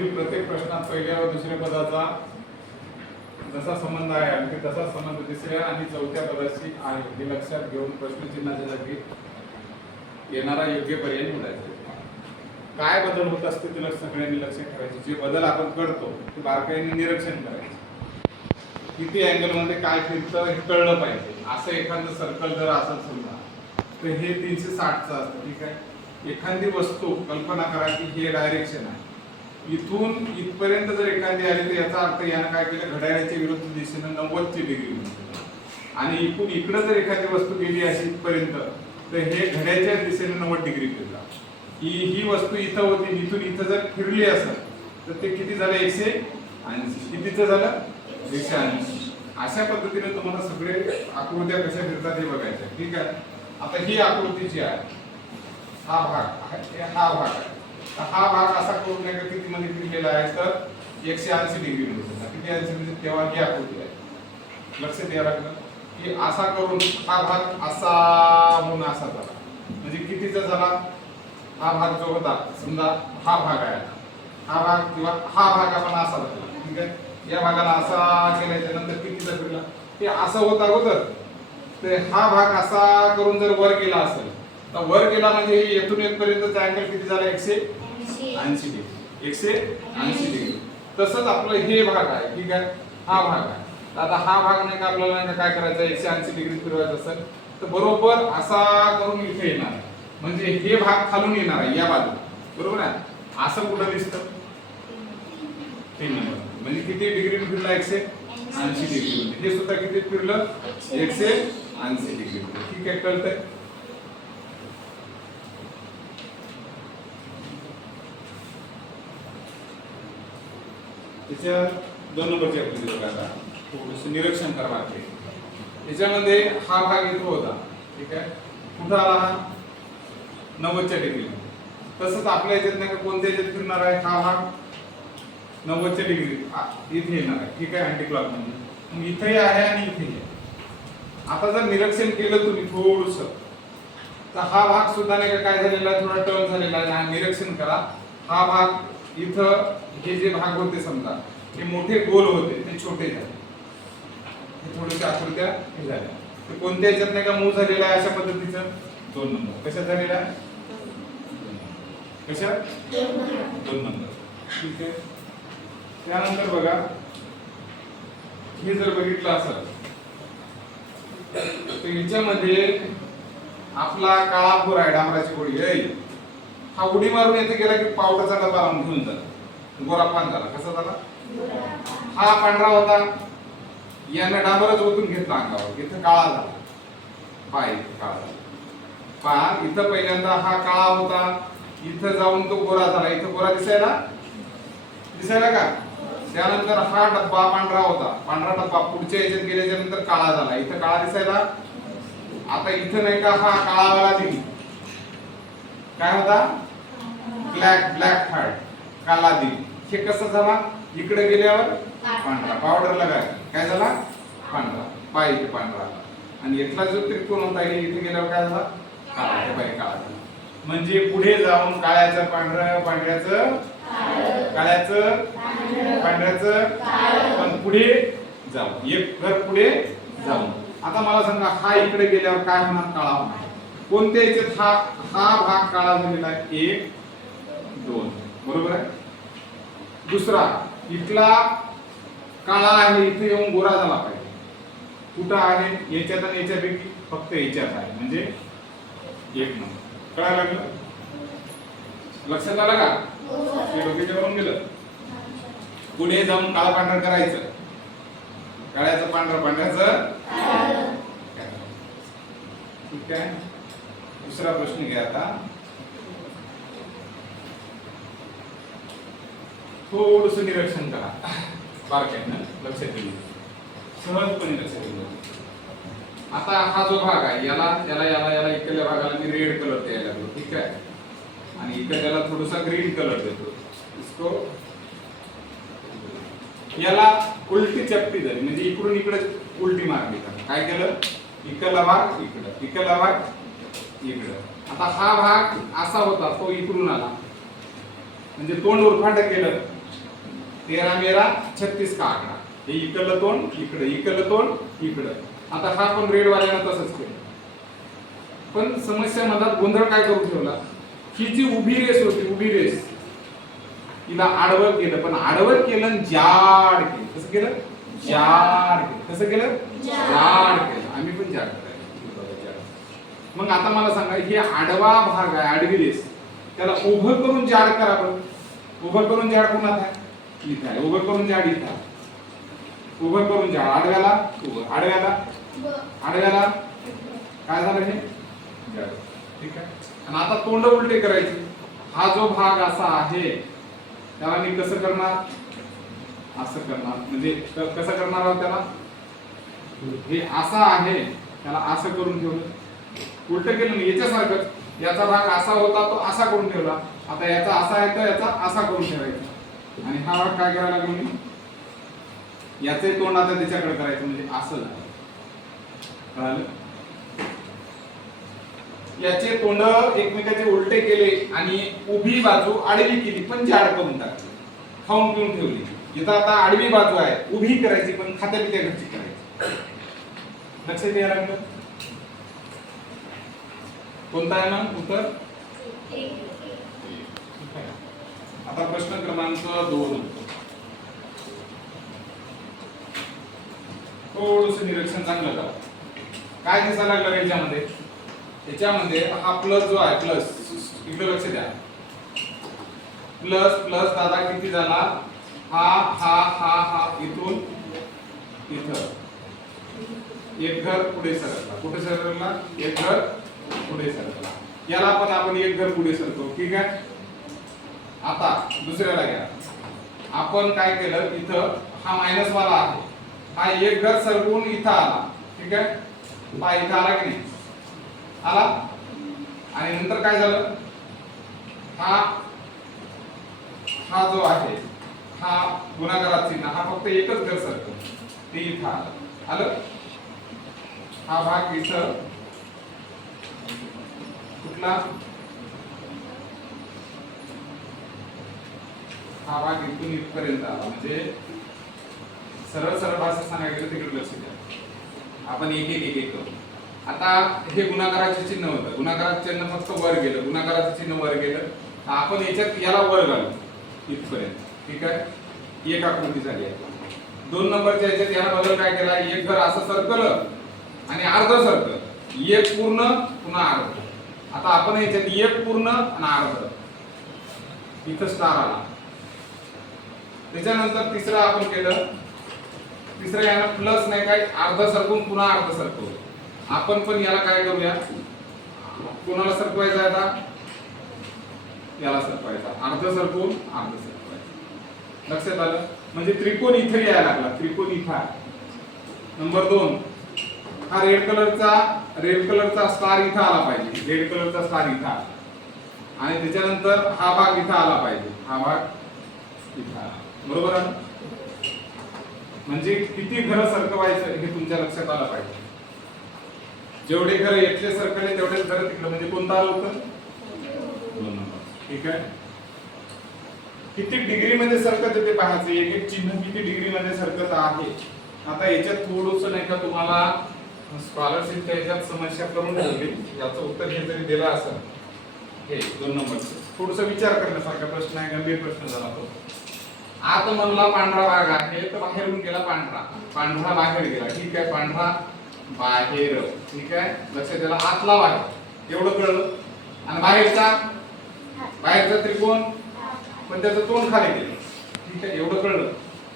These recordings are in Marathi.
पुढील प्रत्येक प्रश्नात पहिल्या व दुसऱ्या पदाचा जसा संबंध आहे आणखी तसा संबंध तिसऱ्या आणि चौथ्या पदाशी आहे हे लक्षात घेऊन प्रश्नचिन्हाच्या जागी येणारा योग्य पर्याय निवडायचा. काय बदल होत असते ते सगळ्यांनी लक्षात ठेवायचे. जे बदल आपण करतो ते बारकाईने निरीक्षण करायचे. किती अँगल मध्ये काय फिरतं हे कळलं पाहिजे. असं एखादं सर्कल जर असेल समजा तर हे 360चं असतं. ठीक आहे. एखादी वस्तू कल्पना करा की हे डायरेक्शन आहे. इथून इथपर्यंत जर एखादी आली तर याचा अर्थ यानं काय केलं, घड्याळाच्या विरुद्ध दिशेने 90 डिग्री आणि इकडून इकडे जर एखादी वस्तू गेली अशी इथपर्यंत तर हे घड्याळाच्या दिशेने 90 डिग्री फिरला. ही वस्तू इथं होती, इथून इथं जर फिरली असेल तर ते किती झालं, 180. कितीचं झालं, 180. अशा पद्धतीने तुम्हाला सगळे आकृत्या कशा फिरतात हे बघायचं आहे. ठीक आहे. आता ही आकृतीची आहे, हा भाग आहे, हा भाग आहे. हा भाग असा करून नाही का किती मध्ये फिरलेला आहे तर 180 डिग्री मध्ये. किती 80 म्हणजे तेव्हा ही आकृती आहे. लक्षात द्यायला लागलं की असा करून हा भाग असा म्हणून असा झाला म्हणजे कितीचा झाला, हा भाग जो होता समजा हा भाग आहे, हा भाग किंवा हा भाग आपण असा धरला. ठीक आहे. या भागाला असा केल्याच्या नंतर कितीचा फिरला, हे असं होत अगोदर ते हा भाग असा करून जर वर गेला असेल तर वर गेला म्हणजे येथून येथपर्यंतचा अँगल किती झाला, 180 डिग्री. 180 डिग्री. तसंच आपलं हे भाग आहे. ठीक आहे. हा भाग आहे. आता हा भाग नाही का आपल्याला काय करायचं, 180 डिग्री फिरवायचं असेल तर बरोबर असा करून इथे येणार म्हणजे हे भाग खालून येणार आहे या बाजूला. बरोबर आहे. असं कुठं दिसतं, 3 नंबर म्हणजे किती डिग्री फिरला, 180 डिग्री. हे सुद्धा किती फिरलं, 180 डिग्री. ठीक आहे. कळतंय. त्याच्या 2 नंबरची आकृती बघा. आता थोडंसं निरीक्षण करावं लागते. त्याच्यामध्ये हा भाग इथं होता. ठीक आहे. कुठं आला हा, 90 डिग्री. तसंच आपल्या याच्यात नाही का कोणत्या याच्यात फिरणार आहे, हा भाग 90 डिग्री इथे येणार आहे. ठीक आहे. अँटी क्लॉक म्हणजे इथेही आहे आणि इथेही आहे. आता जर निरीक्षण केलं तुम्ही थोडंसं तर हा भाग सुद्धा नाही का काय झालेला आहे, थोडा टर्न झालेला आहे. निरीक्षण करा. हा भाग इथं हे जे भाग होते समजा हे मोठे गोल होते ते छोटे झाले. हे थोडेसे आकृत्या हे झाल्या. ते कोणत्या याच्यात नाही का मूव झालेला आहे अशा पद्धतीचं 2 नंबर. कशात झालेला आहे, कशात, 2 नंबर. ठीक आहे. त्यानंतर बघा हे जर बघितलं असेल तर याच्यामध्ये आपला काळा भोर आहे, डांबराची गोळी आहे. हा उडी मारून येथे गेला की पावडरचा डबा लावून घेऊन जातो. गोरा पान झाला. कसा झाला, हा पांढरा होता, याने डांबरच ओतून घेतला अंगावर, इथं काळा झाला. पाय काळा झाला. पहा इथं पहिल्यांदा हा काळा होता, इथं जाऊन तो गोरा झाला. इथं गोरा दिसायला का. त्यानंतर हा डब्बा पांढरा होता, पांढरा डब्बा पुढच्या याच्यात गेल्याच्या नंतर काळा झाला. इथं काळा दिसायला. आता इथं नाही का हा काळावाला दिली काय होता, ब्लॅक हार्ट, काला दिली. हे कसं झाला, इकडे गेल्यावर पांढरा, पावडरला काय झाला, पांढरा. पाय इथे पांढरा आणि इथला जो त्रिकोण होता हे इथे गेल्यावर काय झाला, काळा. हे पाय काळा झाला. म्हणजे पुढे जाऊन काळ्याचं पांढरं, पांढऱ्याचं काळ्याचं पांढऱ्याचं पण पुढे जाऊ, एक घर पुढे जाऊ. आता मला सांगा हा इकडे गेल्यावर काय होणार, काळा होणार. कोणत्या याच्यात हा भाग काळा झालेला आहे, 1 2. बरोबर आहे. दुसरा इथला काळा आहे, इथे येऊन गोरा झाला पाहिजे. कुठं आहे, याच्यात आणि याच्यापैकी फक्त याच्यात आहे म्हणजे 1 नंबर. कळायला लागलं, लक्षात आलं का, हे डोक्याच्या वरून गेलं. पुढे जाऊन काळा पांढरं करायचं, काळ्याचं पांढरं, पांढऱ्याचं. ठीक आहे. दुसरा प्रश्न घ्या आता. थोडस निरीक्षण करा बारकाईनं, लक्षात येईल, सहजपणे लक्षात येईल. आता हा जो भाग आहे याला याला याला याला इकडल्या भागाला मी रेड कलर द्यायला लागलो. ठीक आहे. आणि इकडल्याला थोडासा ग्रीन कलर देतो. इसको याला उलटी चपटी झाली म्हणजे इकडून इकडे उलटी मारली. काय केलं, इकडला भाग इकडं, इकडला भाग इकडं. आता हा भाग असा होता तो इकडून आला म्हणजे तोंड उरफाट केलं 13 मेरा 36 का आकडा. हे इकडलं तोंड इकडे, इकडलं तोंड इकडे. आता हा पण रेड वाल्यानं तसंच केलं. पण समस्या मधात गोंधळ काय करून ठेवला, ही जी उभी रेस होती, उभी रेस तिला आडवं केलं, पण आडवं केलं आणि जाड केलं. कसं केलं? जाड केलं. कसं केलं? जाड केलं. आम्ही पण जाड करायचं. मग आता मला सांगा, ही आडवा भाग आहे, आडवी रेस, त्याला उभं करून जाड करा बरं. उभं करून जाड कोणात आहे? इथं आहे. उभं करून जाड इथं आहे. उभं करून जाड, आडव्याला उभं, आडव्याला आडव्याला काय झालं हे? जाड. ठीक आहे. आणि आता तोंड उलटे करायचे. हा जो भाग असा आहे त्याला मी कसं करणार? असं करणार. म्हणजे कसं करणार आहोत त्याला? हे असं आहे त्याला असं करून ठेवलं, उलट केलं नाही. याच्यासारखं याचा भाग असा होता तो असा करून ठेवला. आता याचा असा आहे तर याचा असा करून ठेवायचा. आणि हा भाग काय करायला लागलो मी? याचे तोंड आता त्याच्याकडे करायचं, म्हणजे असं झालं. कळालं? याचे तोंड एकमेकाचे उलटे केले आणि उभी बाजू आडवी केली, पण जाड करून टाकली, खाऊन पिऊन ठेवली. इथं आता आडवी बाजू आहे, उभी करायची पण खात्या पित्या घरची करायची. लक्षात यायला लागलं? कोणता आहे मग उत्तर? आता प्रश्न क्रमांक 2. थोडंसं निरीक्षण चांगलं करा. काय दिसायला लागलं याच्यामध्ये? याच्यामध्ये हा प्लस जो आहे, प्लस इकडे लक्ष द्या. प्लस प्लस दादा किती झाला? हा हा हा हा इथून इथं एक घर पुढे सरकला. कुठे सरकला? एक घर पुढे सरकला. याला पण आपण एक घर पुढे सरकतो. ठीक आहे. आता दुसऱ्याला घ्या. आपण काय केलं, इथं हा मायनस वाला आहे, हा एक घर सरकून इथं आला. ठीक आहे. हा इथं आला की नाही? आला. आणि नंतर काय झालं, हा हा जो आहे हा गुणाकारात चिन्ह, हा फक्त एकच घर सरकतो, ते इथं आलं. आलं. हा भाग इथं कुठला? हा भाग इथून इथपर्यंत आला. म्हणजे सरळ सरळ भाषा सांगायला गेलं तिकडे लक्ष द्या. आपण एक एक एक एक करू. आता हे गुणाकाराचे चिन्ह होतं, गुणाकाराचे चिन्ह फक्त वर गेलं, गुणाकाराचे चिन्ह वर गेलं. आपण याच्यात याला वर घालू इथपर्यंत. ठीक आहे. एक आकृती झाली आहे. 2 नंबरच्या याच्यात याला बदल काय केला, एक घर असं सरकलं आणि अर्ध सरकल, एक पूर्ण पुन्हा अर्ध. आता आपण याच्यात एक पूर्ण आणि अर्ध, इथं स्टार आला. त्याच्यानंतर तिसरं आपण केलं, तिसरं याला प्लस नाही काय, अर्ध सरकून पुन्हा अर्ध सरकवलं. आपण पण याला काय करूया, कोणाला सरकवायचं आता? याला सरकवायचा, अर्ध सरकून अर्ध सरकवायचं. लक्षात आलं? म्हणजे त्रिकोण इथे यायला लागला, त्रिकोण इथं आहे. नंबर 2, हा रेड कलरचा स्टार इथं आला पाहिजे, रेड कलरचा स्टार इथं आला. आणि त्याच्यानंतर हा भाग इथं आला पाहिजे, हा भाग इथं आला. बरोबर आहे? म्हणजे किती घर सरकवायचं हे तुमच्या लक्षात आलं पाहिजे. जेवढे घर इथले सरकले तेवढेच घर तिकडे, म्हणजे कोणता आलं होतं? 2 नंबर. ठीक आहे. किती डिग्री मध्ये सरकत ते पाहायचं, एक एक चिन्ह किती डिग्री मध्ये सरकत आहे. आता याच्यात थोडंसं नाही का तुम्हाला स्कॉलरशिपच्या याच्यात समस्या करून ठेवली, याचं उत्तर हे जरी दिलं असेल, हे 2 नंबरचं थोडंसं विचार करण्यासारखा प्रश्न आहे, गंभीर प्रश्न झाला तो. आत म्हणला पांढरा भाग आहे तर बाहेरून गेला पांढरा, पांढरा बाहेर गेला. ठीक आहे. पांढरा बाहेर. ठीक आहे. लक्षात द्या, आतला बाहेर एवढं कळलं. आणि बाहेरचा त्रिकोण पण त्याचं तोंड खाली गेलं. ठीक आहे. एवढं कळलं.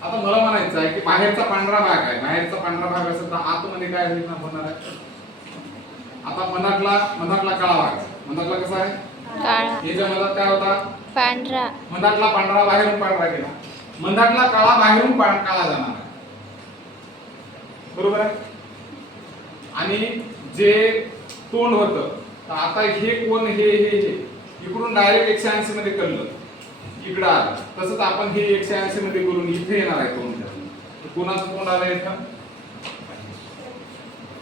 आता मला म्हणायचं आहे की बाहेरचा पांढरा भाग आहे, बाहेरचा पांढरा भाग असेल तर आतमध्ये काय होईल ना, होणार आहे. आता मधातला काळा भाग, मधातला कसा आहे? काळा. याच्या मधात काय होता? पांढरा. मधातला पांढरा बाहेरून पांढरा गेला, मधातला काळा बाहेरून काळा जाणार आहे. बरोबर आहे? आणि जे तोंड होतं, तर आता हे कोण, हे इकडून डायरेक्ट 180 मध्ये कळलं, इकडं आलं. तसंच आपण हे 180 मध्ये करून इथे येणार आहे तोंड. कोणाचं तोंड आलं इथं?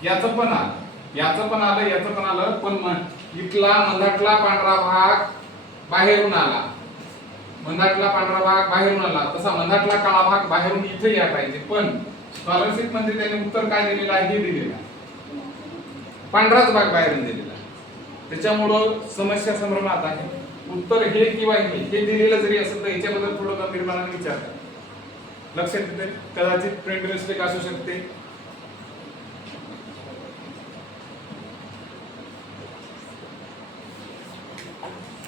याचं पण आलं, पण इथला मधातला पांढरा भाग बाहेरून आला, मधातला पांढरा भाग बाहेरून आला, तसा मधातला काळा भाग बाहेरून इथे या पाहिजे. पण स्कॉलरशिप मध्ये त्याने उत्तर काय दिलेलं आहे, हे दिलेलं आहे, पांढराच भाग बाहेरून दिलेला आहे. त्याच्यामुळं समस्या संभ्रमात आहे. उत्तर हे किंवा हे दिलेलं जरी असेल तर याच्याबद्दल थोडं गंभीरपणाने विचार करा. लक्षात येते, कदाचित प्रिंट मिस्टेक असू शकते,